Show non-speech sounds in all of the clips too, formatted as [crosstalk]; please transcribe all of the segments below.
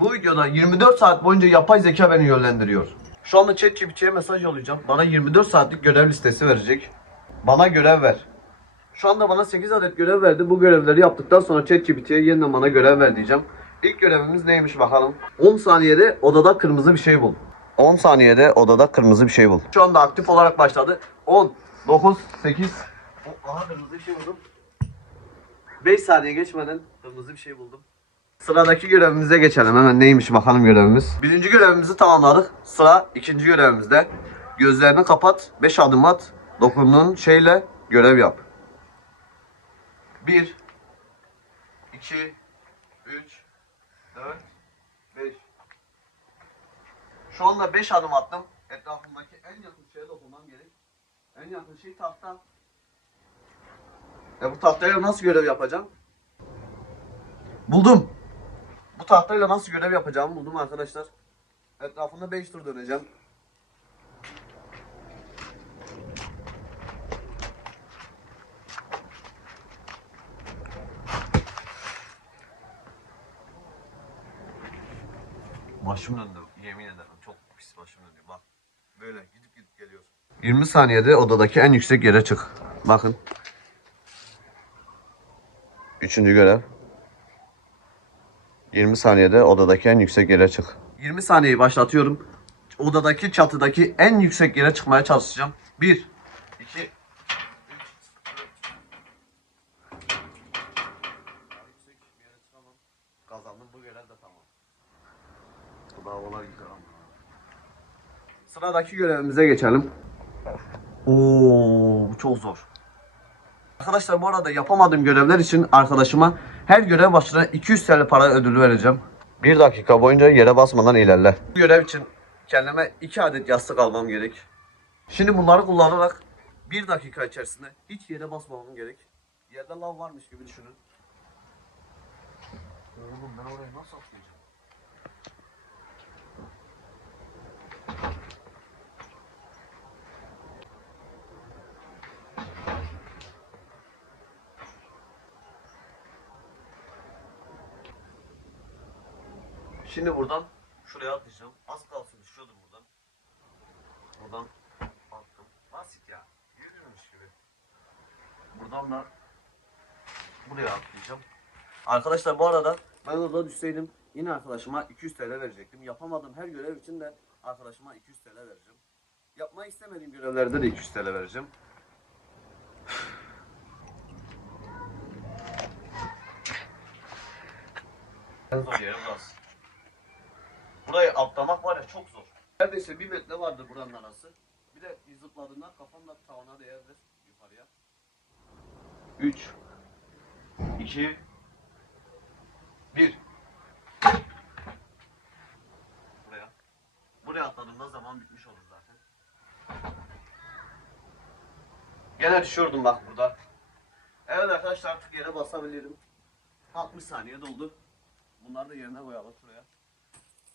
Bu videoda 24 saat boyunca yapay zeka beni yönlendiriyor. Şu anda ChatGPT'ye mesaj yollayacağım. Bana 24 saatlik görev listesi verecek. Bana görev ver. Şu anda bana 8 adet görev verdi. Bu görevleri yaptıktan sonra ChatGPT'ye yeniden bana görev ver diyeceğim. İlk görevimiz neymiş bakalım. 10 saniyede odada kırmızı bir şey bul. 10 saniyede odada kırmızı bir şey bul. Şu anda aktif olarak başladı. 10, 9, 8. Aha kırmızı bir şey buldum. 5 saniye geçmeden kırmızı bir şey buldum. Sıradaki görevimize geçelim. Hemen neymiş bakalım görevimiz. Birinci görevimizi tamamladık. Sıra ikinci görevimizde. Gözlerini kapat, 5 adım at. Dokunduğun şeyle görev yap. 1 2 3 4 5 Şu anda 5 adım attım. Etrafımdaki en yakın şeye dokunmam gerek. En yakın şey tahta. E bu tahtayla nasıl görev yapacağım? Buldum. Tahtayla nasıl görev yapacağımı buldum arkadaşlar. Etrafında 5 tur döneceğim. Başım döndü yemin ederim. Çok pis başım döndü. Bak böyle gidip gidip geliyor. 20 saniyede odadaki en yüksek yere çık. Bakın. Üçüncü görev. 20 saniyede odadaki en yüksek yere çık. 20 saniyeyi başlatıyorum. Odadaki çatıdaki en yüksek yere çıkmaya çalışacağım. 1 2 3 Kazandım bu görev de tamam. Bu davalar güzel ama. Sıradaki görevimize geçelim. Oo, bu çok zor. Arkadaşlar bu arada yapamadığım görevler için arkadaşıma her görev başına 200 TL para ödülü vereceğim. Bir dakika boyunca yere basmadan ilerle. Bu görev için kendime 2 adet yastık almam gerek. Şimdi bunları kullanarak bir dakika içerisinde hiç yere basmamam gerek. Yerde lav varmış gibi düşünün. Oğlum ben oraya nasıl atlayacağım? Şimdi buradan şuraya atlayacağım. Az kalsın düşüyordum buradan. Buradan attım. Basit ya. Yürürmüş gibi. Buradan da buraya atlayacağım. Arkadaşlar bu arada ben orada düşseydim yine arkadaşıma 200 TL verecektim. Yapamadığım her görev için de arkadaşıma 200 TL vereceğim. Yapmayı istemediğim görevlerde de 200 TL vereceğim. [sighs] En zor yeri burası. Burayı atlamak var ya çok zor. Neredeyse bir metre vardır buranın arası. Bir de zıpladığında kafamla tavana değerdir yukarıya. 3 2 1 Buraya. Buraya atladığımda zaman bitmiş olur zaten. Gene düşüyordum bak burada. Evet arkadaşlar artık yere basabilirim. 60 saniye doldu. Bunları da yerine koyalım şuraya.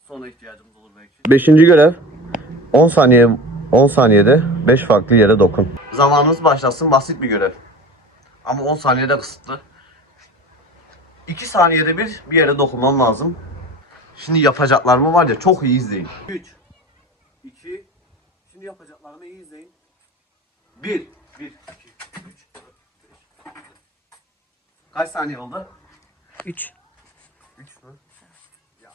Sonra ihtiyacımız olur belki. Beşinci görev. 10 saniye 10 saniyede 5 farklı yere dokun. Zamanınız başlasın basit bir görev. Ama 10 saniyede kısıtlı. 2 saniyede bir bir yere dokunmam lazım. Şimdi yapacaklarımı var ya çok iyi izleyin. 3 2 Şimdi yapacaklarımı iyi izleyin. 1 1 2 3 Kaç saniye oldu? 3. 3 mü? Ya.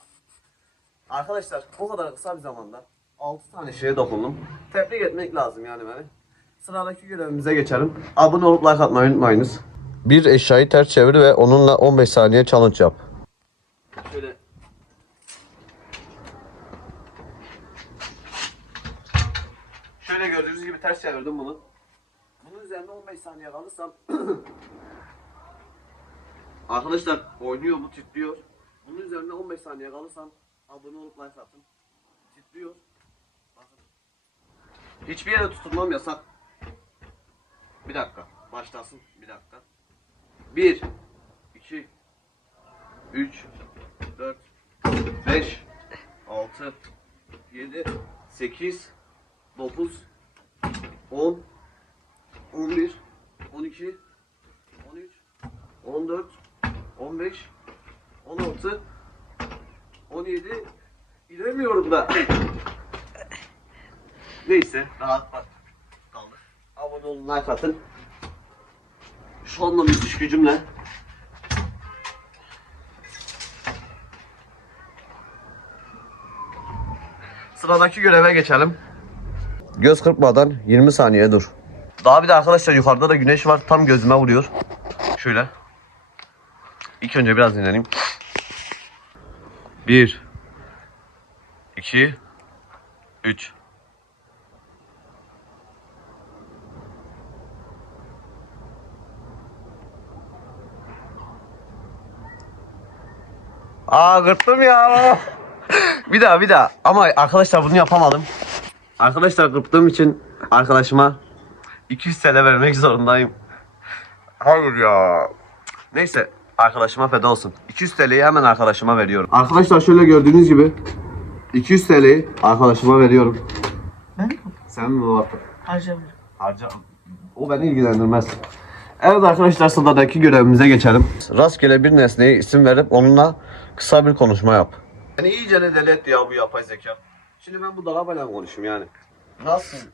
Arkadaşlar o kadar kısa bir zamanda 6 tane şeye dokundum. Tebrik etmek lazım yani beni. Sıradaki görevimize geçelim. Abone olup like atmayı unutmayınız. Bir eşyayı ters çevir ve onunla 15 saniye challenge yap. Şöyle Şöyle gördüğünüz gibi ters çevirdim bunu. Bunun üzerinde 15 saniye kalırsam [clears throat] Arkadaşlar oynuyor bu titriyor. Bunun üzerine 15 saniye kalırsam abone olup like atın. Titriyor. Bakın. Hiçbir yere tutulmam yasak. Bir dakika. Başlasın. Bir dakika. 1 2 3 4 5 6 7 8 9 10 11 12 13 14 15 16 17 inemiyorum da. Neyse rahat bak. Kaldı. Abone olun like atın. Şu anda müthiş gücümle Sıradaki göreve geçelim. Göz kırpmadan 20 saniye dur. Daha bir de arkadaşlar yukarıda da güneş var. Tam gözüme vuruyor. Şöyle. İlk önce biraz dinleneyim. 1 2 3 Aa kırptım ya. [laughs] bir daha bir daha. Ama arkadaşlar bunu yapamadım. Arkadaşlar kırptığım için arkadaşıma 200 TL vermek zorundayım. Hayır ya. Neyse arkadaşıma feda olsun. 200 TL'yi hemen arkadaşıma veriyorum. Arkadaşlar şöyle gördüğünüz gibi 200 TL'yi arkadaşıma veriyorum. Ben mi? Sen mi var? Harcamıyorum. Harca. O beni ilgilendirmez. Evet arkadaşlar sıradaki görevimize geçelim. Rastgele bir nesneye isim verip onunla kısa bir konuşma yap. Yani iyice ne deli etti ya bu yapay zeka. Şimdi ben bu dalabayla konuşayım yani. Nasılsın?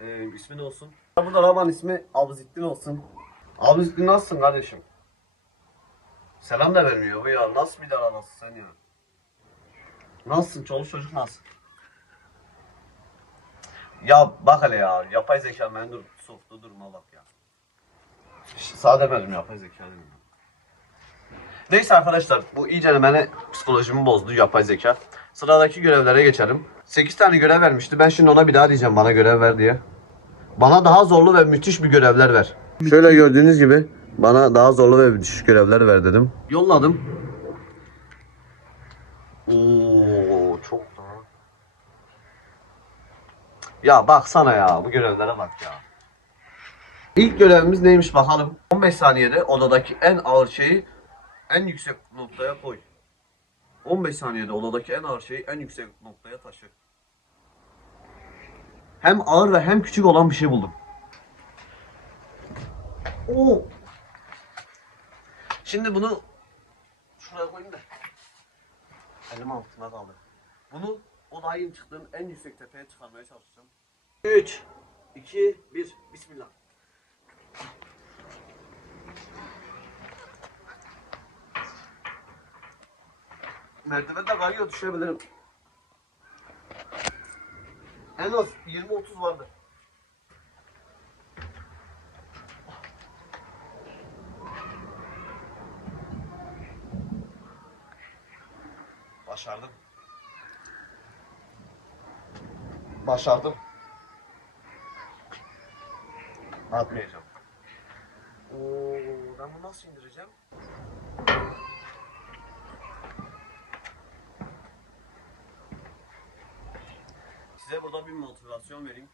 Ee, ismi ne olsun? Bu dalabanın ismi Abzittin olsun. Abzittin nasılsın kardeşim? Selam da vermiyor bu ya. Nasıl bir dalabasın sen ya? Nasılsın? Çoluk çocuk nasıl? Ya bak hele ya. Yapay zeka beni dur, soktu duruma bak ya. Sade benim yapay zeka değil mi? Neyse arkadaşlar bu iyice beni psikolojimi bozdu yapay zeka. Sıradaki görevlere geçelim. 8 tane görev vermişti. Ben şimdi ona bir daha diyeceğim bana görev ver diye. Bana daha zorlu ve müthiş bir görevler ver. Şöyle gördüğünüz gibi bana daha zorlu ve müthiş görevler ver dedim. Yolladım. Oo çok da. Ya baksana ya bu görevlere bak ya. İlk görevimiz neymiş bakalım. 15 saniyede odadaki en ağır şeyi en yüksek noktaya koy. 15 saniyede odadaki en ağır şeyi en yüksek noktaya taşı. Hem ağır ve hem küçük olan bir şey buldum. Oo. Şimdi bunu şuraya koyayım da. Elim altına kaldı. Bunu odayın çıktığım en yüksek tepeye çıkarmaya çalışacağım. 3 2 1 Bismillah. Merdivende kayıyor düşebilirim. En az 20-30 vardır. Başardım. Başardım. Atmayacağım. Oo, ben bunu nasıl indireceğim? Size burada bir motivasyon vereyim.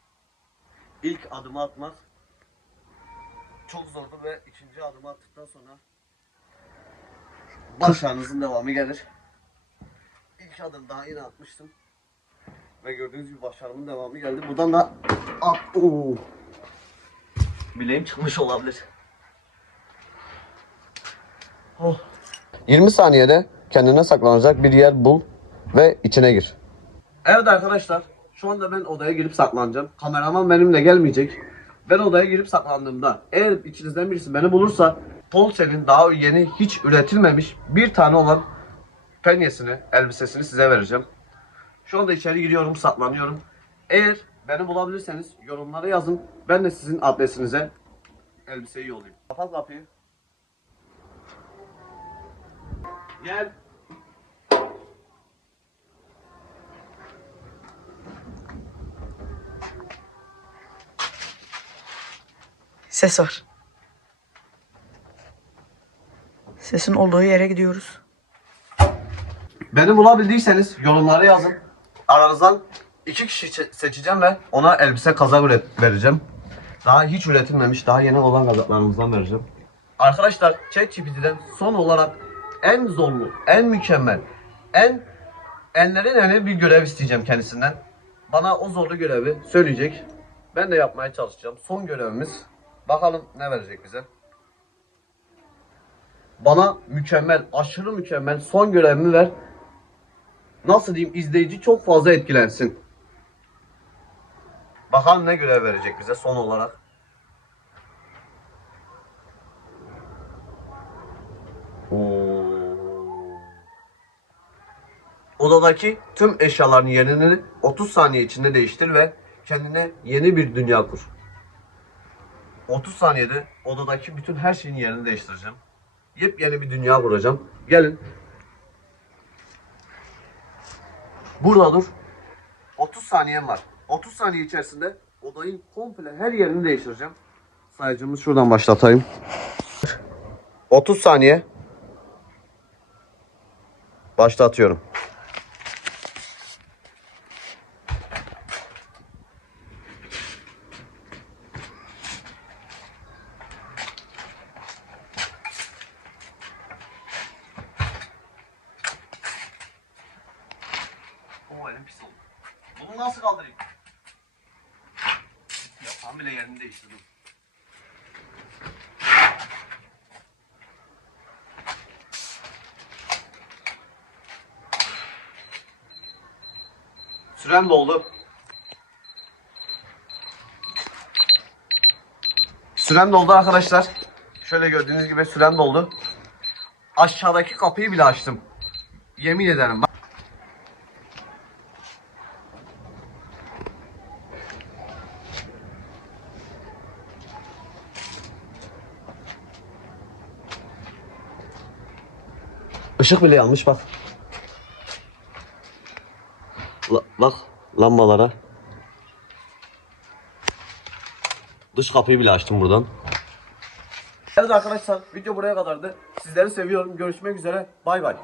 İlk adımı atmak çok zordu ve ikinci adımı attıktan sonra başarınızın devamı gelir. Adım daha yeni atmıştım. Ve gördüğünüz gibi başarımın devamı geldi. Buradan da at. Oo. Bileğim çıkmış olabilir. Oh. 20 saniyede kendine saklanacak bir yer bul ve içine gir. Evet arkadaşlar, şu anda ben odaya girip saklanacağım. Kameraman benimle gelmeyecek. Ben odaya girip saklandığımda eğer içinizden birisi beni bulursa Polsel'in daha yeni hiç üretilmemiş bir tane olan penyesini, elbisesini size vereceğim. Şu anda içeri giriyorum, saklanıyorum. Eğer beni bulabilirseniz yorumlara yazın. Ben de sizin adresinize elbiseyi yollayayım. Kapat kapıyı. Gel. Ses var. Sesin olduğu yere gidiyoruz. Beni bulabildiyseniz yorumlara yazın. Aranızdan iki kişi çe- seçeceğim ve ona elbise kazak üret- vereceğim. Daha hiç üretilmemiş, daha yeni olan kazaklarımızdan vereceğim. Arkadaşlar ChatGPT'den son olarak en zorlu, en mükemmel, en enlerin eni bir görev isteyeceğim kendisinden. Bana o zorlu görevi söyleyecek. Ben de yapmaya çalışacağım. Son görevimiz. Bakalım ne verecek bize. Bana mükemmel, aşırı mükemmel son görevimi ver. Nasıl diyeyim izleyici çok fazla etkilensin. Bakalım ne görev verecek bize son olarak. Oo. Odadaki tüm eşyaların yerini 30 saniye içinde değiştir ve kendine yeni bir dünya kur. 30 saniyede odadaki bütün her şeyin yerini değiştireceğim. Yepyeni bir dünya kuracağım. Gelin. Burada dur. 30 saniyem var. 30 saniye içerisinde odayın komple her yerini değiştireceğim. Sayacımız şuradan başlatayım. 30 saniye. Başlatıyorum. O elim pis oldu. Bunu nasıl kaldırayım? Yatağın bile yerini değiştirdim. Sürem doldu. Sürem doldu arkadaşlar. Şöyle gördüğünüz gibi sürem doldu. Aşağıdaki kapıyı bile açtım. Yemin ederim. Işık bile yanmış bak. La- bak lambalara. Dış kapıyı bile açtım buradan. Evet arkadaşlar video buraya kadardı. Sizleri seviyorum. Görüşmek üzere. Bay bay.